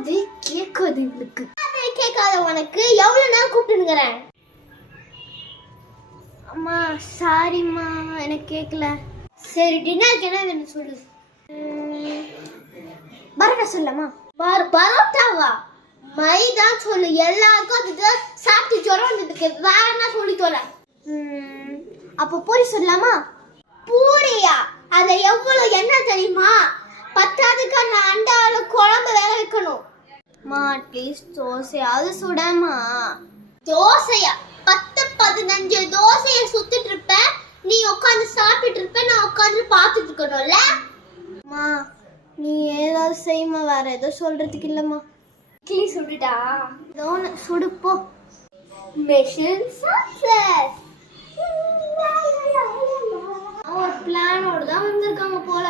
காது கேட்காது இவளுக்கு. கேட்காத உனக்கு எவ்வளவு நேரம் கூப்பிட்டுங்கிறேன். அம்மா சாரிம்மா, எனக்கு கேட்கல. சரி டின்னருக்கு என்ன வேணும் சொல்லு. பரோட்டா சொல்லலாமா? பரோட்டாவா? மைதான் சொல்லு. எல்லாருக்கும் அதுக்கு சாப்பிட்டு ஜுரம் வந்துருக்கு. வேற என்ன சொல்லி தோல. அப்போ பூரி சொல்லலாமா? பூரியா? அதுல எவ்வளவு எண்ணெய் தெரியுமா? பத்தாதுக்கு அந்த அண்டால குழம்பு வேக வைக்கணும். மா அட்லீஸ்ட் தோசையாவது சுடமா. தோசையா? 10-15 தோசையை சுத்திட்டு இருப்ப. நீ உட்காந்து சாப்பிட்டு இருப்ப, நான் உட்காந்து பார்த்துட்டு இருக்கணும்ல. மா நீ ஏதாவது செய்யுமா, வேற ஏதோ சொல்றதுக்கு இல்லம்மா. இட்லி சுடுடா. சுடுப்போ. Mission success. ஒரு பிளானோட தான் வந்திருக்காங்க போல.